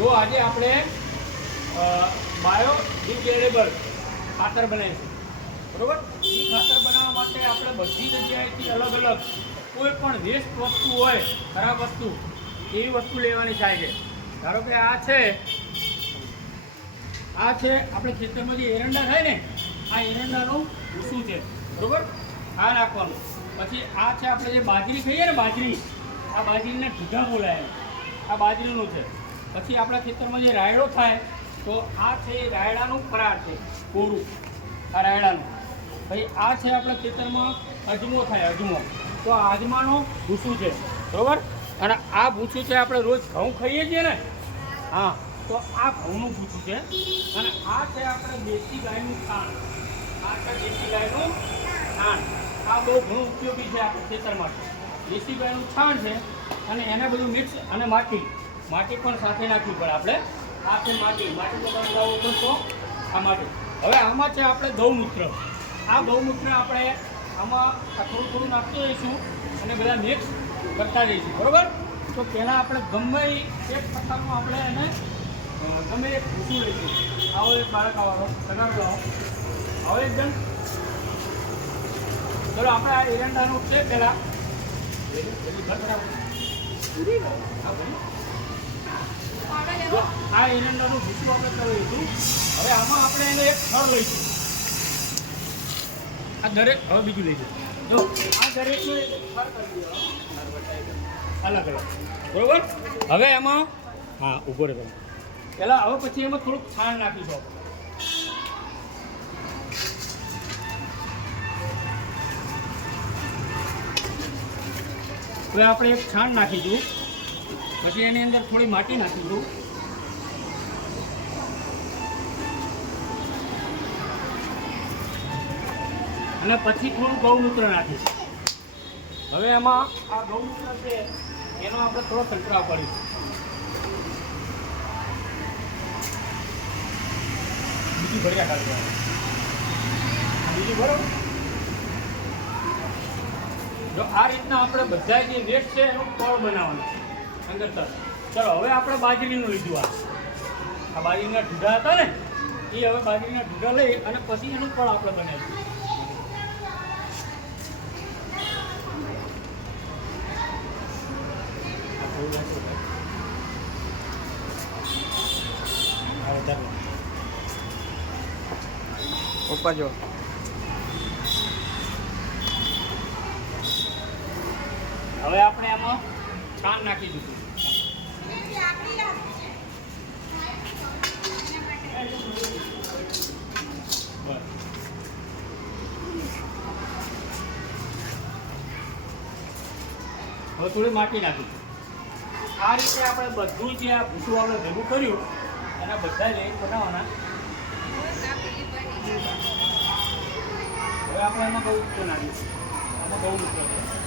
તો આજે આપણે બાયોડિગ્રેડેબલ ખાતર બનાવીશું, બરાબર? એ ખાતર બનાવવા માટે આપણે બધી જગ્યાએથી અલગ અલગ કોઈ પણ વેસ્ટ વસ્તુ હોય, ખરાબ વસ્તુ, એવી વસ્તુ લેવાની થાય છે. ધારો કે આ છે આપણે ખેતરમાં જે એરંડા થાય ને, આ એરંડાનું ભૂસું છે, બરાબર? આ નાખવાનું. પછી આ છે આપણે જે બાજરી ખાઈએ ને, બાજરી, આ બાજરીના ઢીઢા બોલાય, આ બાજરીનું છે. પછી આપણા ખેતરમાં જે રાયડો થાય તો આ છે રાયડાનું ફરાળ છે, કોરું, આ રાયડાનું. પછી આ છે આપણા ખેતરમાં અજમો થાય, અજમો, તો આ અજમાનું ભૂસું છે, બરાબર? અને આ ભૂસું છે આપણે રોજ ઘઉં ખાઈએ છીએ ને, હા, તો આ ઘઉંનું ભૂસું છે. અને આ છે આપણે દેશી ગાયનું છાણ, આ છે દેશી ગાયનું છાણ. આ બહુ ઘણું ઉપયોગી છે આપણે ખેતર માટે. દેશી ગાયનું છાણ છે અને એને બધું મિક્સ, અને માટી પણ સાથે નાખવી પડે આપણે. આ છે માટી તો તમે લાવો તો આ માટી. હવે આમાં છે આપણે ગૌમૂત્ર. આ ગૌમૂત્ર આપણે આમાં થોડું નાખતું જઈશું અને બધા મિક્સ કરતા જઈશું, બરાબર? તો પહેલાં આપણે ગમે એક પ્રકારનું આપણે એને ગમે એક ભૂસું લઈશું. આવો એક બાળક આવવાનો સગાડો આવો, આવો એકદમ. ચલો આપણે આ એરંડાનું છે પહેલાં આ એરંડાનું ભૂસું આપણે કરી લઈશું. હવે આમાં આપણે એને એક થર લઈશું. આ દરેક, હવે બીજું લઈશું. તો આ દરેકનું એક થર કરી અલગ અલગ, બરોબર? હવે એમાં હા ઊભો રહે તમે પહેલાં. હવે પછી એમાં થોડુંક છાણ નાખીશું આપણે. હવે આપણે એક છાણ નાખીશું, પછી એની અંદર થોડી માટી નાખીશું, અને પછી થોડું ગૌમૂત્ર નાખીશું. હવે એમાં આ ગૌમૂત્ર છે એનો આપણે થોડો છંટકાવ કરીશું. બીજું ભર્યા કાઢવાનું, બીજું બરાબર. જો આ રીતના આપણે બધા જે વેસ્ટ છે એનું ફળ બનાવવાનું અંદર તર. ચલો હવે આપણે બાજરીનું લીધું. આ બાજરીના ઢૂઢા હતા ને, એ હવે બાજરીના ઢૂઢા લઈ અને પછી એનું ફળ આપણે બનાવીશું. ઉપર જો હવે આપણે આમાં છાણ નાખી દીધું. હવે થોડી માટી નાખી. આ રીતે આપણે બધું જે આ ભૂસું આપણે ભેગું કર્યું એના બધા લેયર બનાવવાના. હવે આપણે એમાં ગૌમૂત્ર નાખીશું. આમાં ગૌમૂત્ર છે.